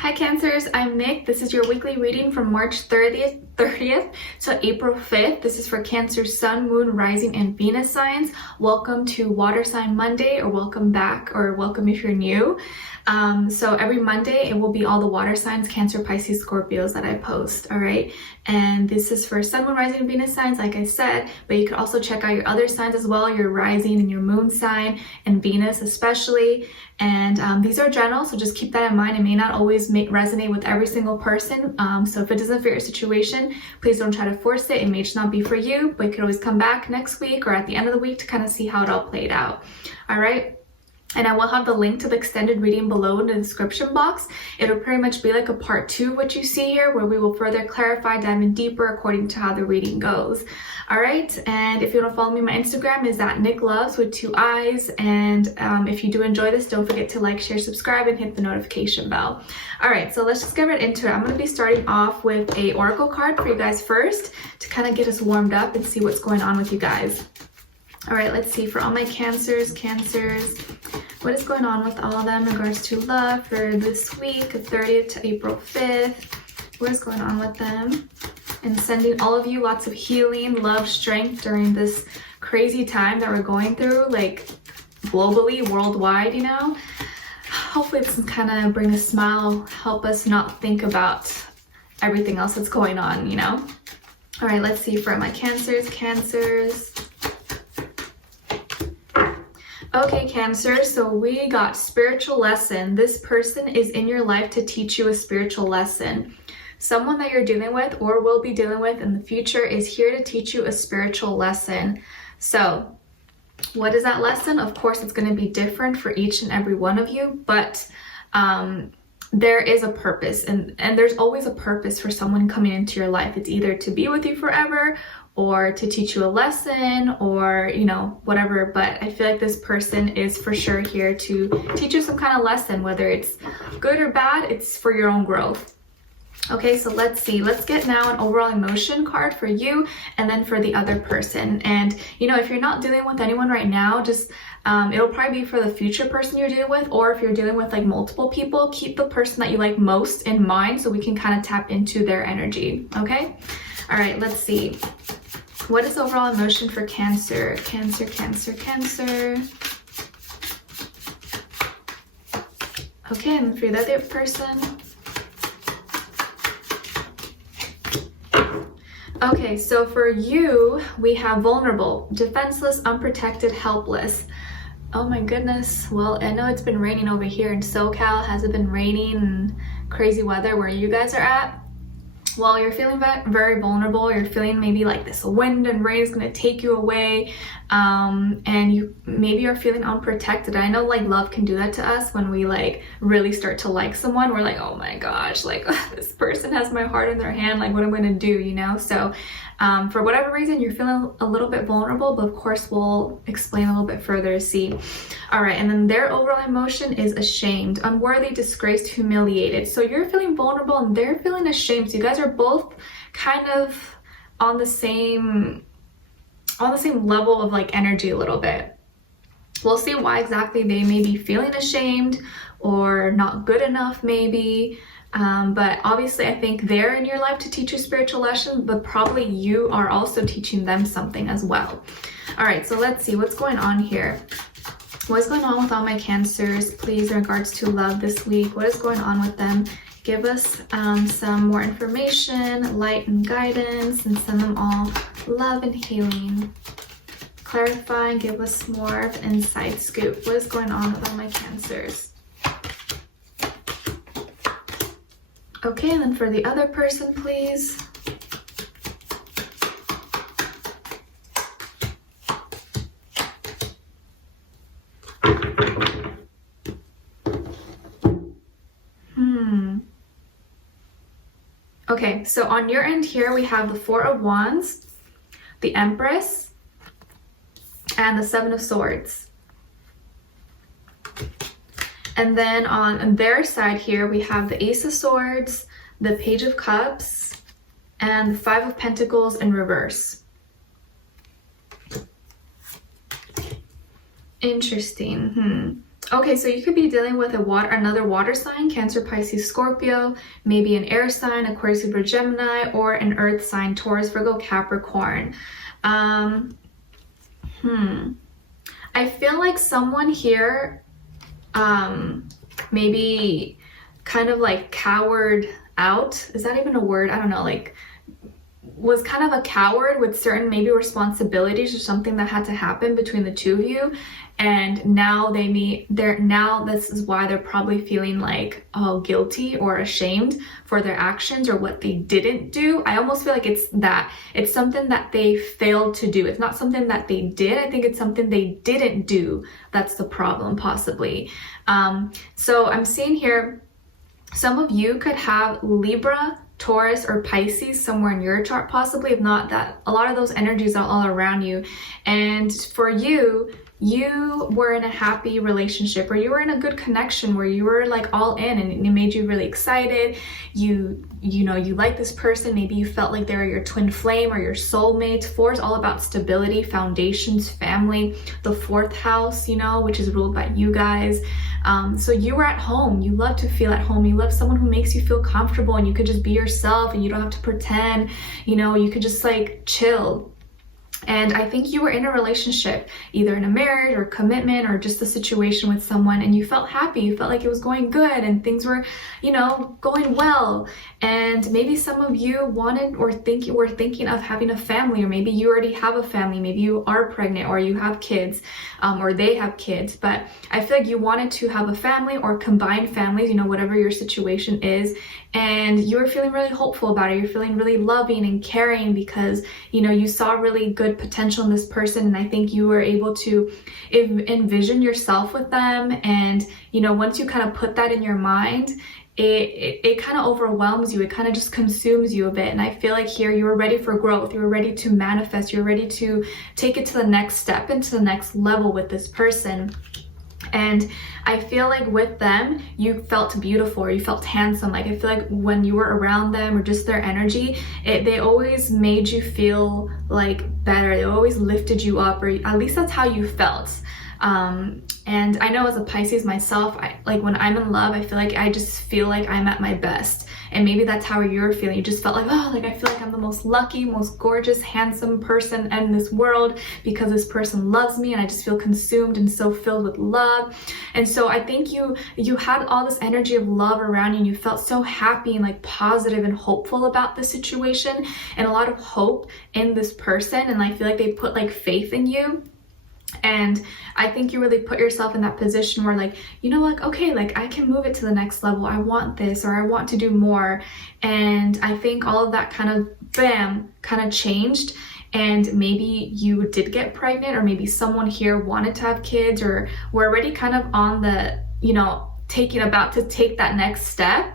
Hi Cancers, I'm Nick. This is your weekly reading from March 30th to April 5th. This is for Cancer, Sun, Moon, Rising, and Venus signs. Welcome to Water Sign Monday, or welcome back, or welcome if you're new. So every Monday it will be all the water signs, Cancer, Pisces, Scorpios that I post, all right? And this is for Sun, Moon, Rising, and Venus signs, like I said, but you could also check out your other signs as well, your Rising and your Moon sign, and Venus especially. And these are general, so just keep that in mind. It may not always resonate with every single person. So if it doesn't fit your situation, please don't try to force it. It may just not be for you, but you can always come back next week or at the end of the week to kind of see how it all played out. All right. And I will have the link to the extended reading below in the description box. It'll pretty much be like a part 2 of what you see here, where we will further clarify, dive in deeper according to how the reading goes. All right, and if you want to follow me, my Instagram is at Nicloves with 2 eyes. And if you do enjoy this, don't forget to like, share, subscribe, and hit the notification bell. All right, so let's just get right into it. I'm going to be starting off with a oracle card for you guys first to kind of get us warmed up and see what's going on with you guys. All right, let's see for all my Cancers, what is going on with all of them in regards to love for this week of 30th to April 5th? What is going on with them? And sending all of you lots of healing, love, strength during this crazy time that we're going through, like globally, worldwide, you know? Hopefully this can kind of bring a smile, help us not think about everything else that's going on, you know? All right, let's see for my Cancers. Okay, Cancer, so we got spiritual lesson. This person is in your life to teach you a spiritual lesson. Someone that you're dealing with or will be dealing with in the future is here to teach you a spiritual lesson. So what is that lesson? Of course, it's going to be different for each and every one of you, but there is a purpose, and there's always a purpose for someone coming into your life. It's either to be with you forever or to teach you a lesson, or, you know, whatever. But I feel like this person is for sure here to teach you some kind of lesson, whether it's good or bad, it's for your own growth. Okay, so let's see. Let's get now an overall emotion card for you and then for the other person. And, you know, if you're not dealing with anyone right now, just it'll probably be for the future person you're dealing with, or if you're dealing with like multiple people, keep the person that you like most in mind so we can kind of tap into their energy. Okay, all right, let's see. What is overall emotion for Cancer? Cancer. Okay, and for the other person. Okay, so for you, we have vulnerable, defenseless, unprotected, helpless. Oh my goodness. Well, I know it's been raining over here in SoCal. Has it been raining and crazy weather where you guys are at? Well, you're feeling very vulnerable. You're feeling maybe like this wind and rain is going to take you away. And you maybe you're feeling unprotected. I know like love can do that to us when we like really start to like someone. We're like, oh my gosh, like this person has my heart in their hand. Like what am I going to do, you know? So for whatever reason, you're feeling a little bit vulnerable, but of course we'll explain a little bit further to see. All right, and then their overall emotion is ashamed, unworthy, disgraced, humiliated. So you're feeling vulnerable and they're feeling ashamed. So you guys are both kind of on the same level of like energy a little bit. We'll see why exactly they may be feeling ashamed or not good enough maybe. But obviously I think they're in your life to teach you spiritual lessons, but probably you are also teaching them something as well. All right, so let's see what's going on here. What's going on with all my Cancers, please, in regards to love this week? What is going on with them? Give us some more information, light and guidance, and send them all love and healing. Clarify and give us more of an inside scoop. What is going on with all my Cancers? Okay, and then for the other person, please. Okay, so on your end here, we have the 4 of Wands, the Empress, and the 7 of Swords. And then on their side here, we have the Ace of Swords, the Page of Cups, and the 5 of Pentacles in reverse. Interesting. Okay, so you could be dealing with another water sign, Cancer, Pisces, Scorpio, maybe an air sign, Aquarius, Libra, Gemini, or an earth sign, Taurus, Virgo, Capricorn. I feel like someone here maybe kind of like cowered out. Is that even a word? I don't know, like was kind of a coward with certain maybe responsibilities or something that had to happen between the two of you, and now now this is why they're probably feeling like, oh, guilty or ashamed for their actions or what they didn't do. I almost feel like it's something that they failed to do. It's not something that they did. I think it's something they didn't do that's the problem, possibly. So I'm seeing here some of you could have Libra, Taurus, or Pisces somewhere in your chart, possibly. If not, that a lot of those energies are all around you. And for you, you were in a happy relationship, or you were in a good connection where you were like all in, and it made you really excited. You know, you like this person. Maybe you felt like they were your twin flame or your soulmate. 4 is all about stability, foundations, family, the 4th house, you know, which is ruled by you guys. So you were at home. You love to feel at home. You love someone who makes you feel comfortable, and you could just be yourself and you don't have to pretend, you know, you could just like chill. And I think you were in a relationship, either in a marriage or commitment or just a situation with someone, and you felt happy. You felt like it was going good and things were, you know, going well. And maybe some of you wanted or were thinking of having a family, or maybe you already have a family. Maybe you are pregnant, or you have kids, or they have kids. But I feel like you wanted to have a family or combined families, you know, whatever your situation is. And you were feeling really hopeful about it. You're feeling really loving and caring because, you know, you saw really good potential in this person. And I think you were able to envision yourself with them. And, you know, once you kind of put that in your mind, it kind of overwhelms you. It kind of just consumes you a bit. And I feel like here you were ready for growth. You were ready to manifest. You're ready to take it to the next step, into the next level with this person. And I feel like with them, you felt beautiful, or you felt handsome. Like, I feel like when you were around them, or just their energy, they always made you feel like better. They always lifted you up, or at least that's how you felt. And I know as a Pisces myself, like when I'm in love, I feel like I just feel like I'm at my best. And maybe that's how you're feeling. You just felt like, oh, like I feel like I'm the most lucky, most gorgeous, handsome person in this world because this person loves me, and I just feel consumed and so filled with love. And so I think you had all this energy of love around you, and you felt so happy and like positive and hopeful about the situation, and a lot of hope in this person. And I feel like they put like faith in you. And I think you really put yourself in that position where, like, you know, like, okay, like I can move it to the next level. I want this, or I want to do more. And I think all of that kind of, bam, kind of changed. And maybe you did get pregnant, or maybe someone here wanted to have kids, or were already kind of on the, you know, about to take that next step.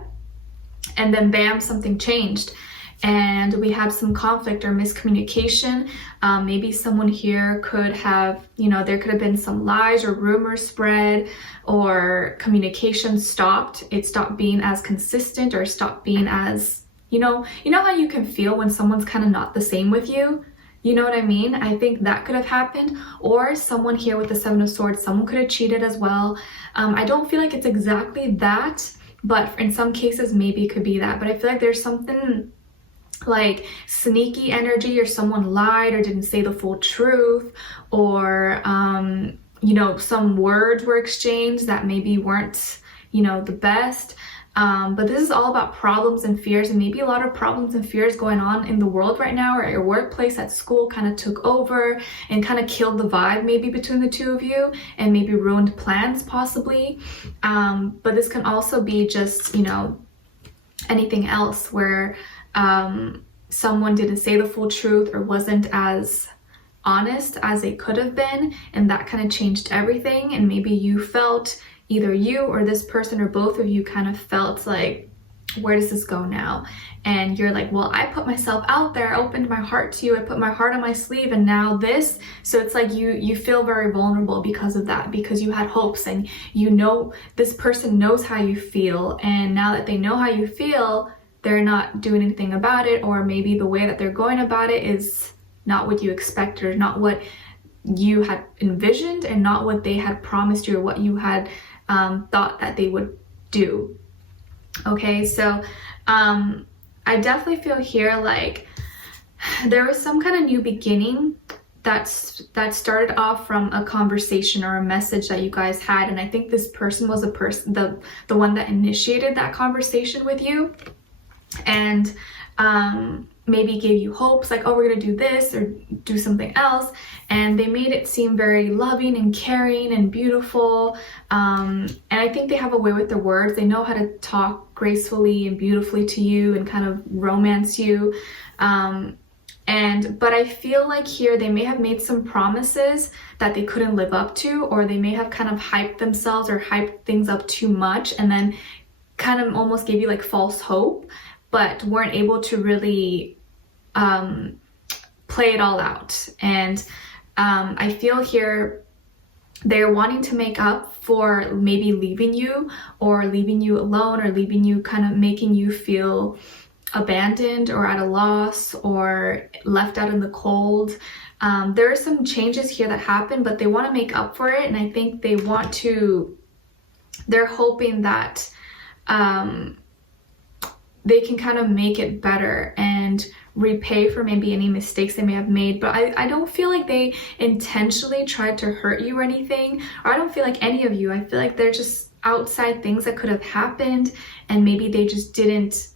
And then bam, something changed. And we had some conflict or miscommunication. Maybe someone here could have, you know, there could have been some lies or rumors spread, or communication stopped. It stopped being as consistent, or stopped being as, you know how you can feel when someone's kind of not the same with you? You know what I mean? I think that could have happened. Or someone here with the 7 of Swords, someone could have cheated as well. I don't feel like it's exactly that, but in some cases, maybe it could be that. But I feel like there's something like sneaky energy, or someone lied or didn't say the full truth, or you know, some words were exchanged that maybe weren't, you know, the best. But this is all about problems and fears, and maybe a lot of problems and fears going on in the world right now, or at your workplace, at school, kind of took over and kind of killed the vibe maybe between the two of you, and maybe ruined plans possibly. But this can also be just, you know, anything else where someone didn't say the full truth, or wasn't as honest as they could have been, and that kind of changed everything. And maybe you felt, either you or this person or both of you kind of felt like, where does this go now? And you're like, well, I put myself out there, I opened my heart to you, I put my heart on my sleeve, and now this. So it's like you feel very vulnerable because of that, because you had hopes, and you know this person knows how you feel, and now that they know how you feel, they're not doing anything about it, or maybe the way that they're going about it is not what you expected, or not what you had envisioned and not what they had promised you or what you had thought that they would do. Okay, so I definitely feel here like there was some kind of new beginning that started off from a conversation or a message that you guys had, and I think this person was the one that initiated that conversation with you, and maybe gave you hopes like, oh, we're gonna do this or do something else, and they made it seem very loving and caring and beautiful, and I think they have a way with their words. They know how to talk gracefully and beautifully to you and kind of romance you, but I feel like here they may have made some promises that they couldn't live up to, or they may have kind of hyped themselves or hyped things up too much and then kind of almost gave you like false hope, but weren't able to really play it all out. And I feel here they're wanting to make up for maybe leaving you or leaving you alone or leaving you, kind of making you feel abandoned or at a loss or left out in the cold. There are some changes here that happen, but they want to make up for it, and I think they're hoping that they can kind of make it better and repay for maybe any mistakes they may have made. But I don't feel like they intentionally tried to hurt you or anything, or I don't feel like any of you. I feel like they're just outside things that could have happened, and maybe they just didn't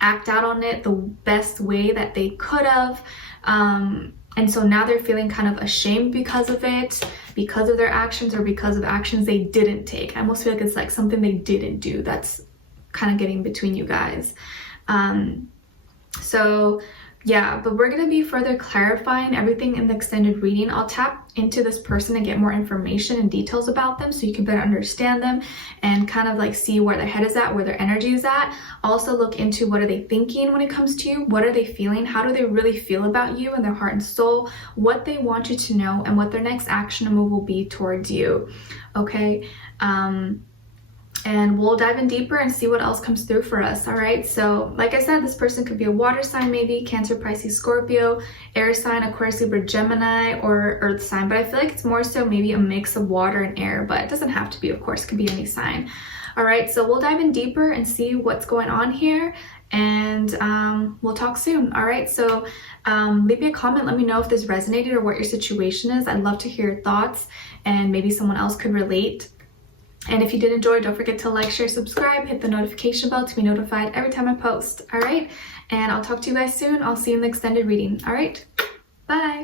act out on it the best way that they could have, and so now they're feeling kind of ashamed because of it, because of their actions or because of actions they didn't take. I almost feel like it's like something they didn't do that's kind of getting between you guys. So yeah, but we're going to be further clarifying everything in the extended reading. I'll tap into this person and get more information and details about them so you can better understand them and kind of like see where their head is at, where their energy is at. Also look into what are they thinking when it comes to you, what are they feeling, how do they really feel about you and their heart and soul, what they want you to know, and what their next action and move will be towards you. Okay, and we'll dive in deeper and see what else comes through for us. All right, so like I said, this person could be a water sign, maybe Cancer, Pisces, Scorpio, air sign, Aquarius, Libra, Gemini, or earth sign, but I feel like it's more so maybe a mix of water and air, but it doesn't have to be, of course, it could be any sign. All right, so we'll dive in deeper and see what's going on here, and we'll talk soon. All right, so leave me a comment, let me know if this resonated or what your situation is. I'd love to hear your thoughts, and maybe someone else could relate. And if you did enjoy, don't forget to like, share, subscribe, hit the notification bell to be notified every time I post. All right, and I'll talk to you guys soon. I'll see you in the extended reading. All right, bye.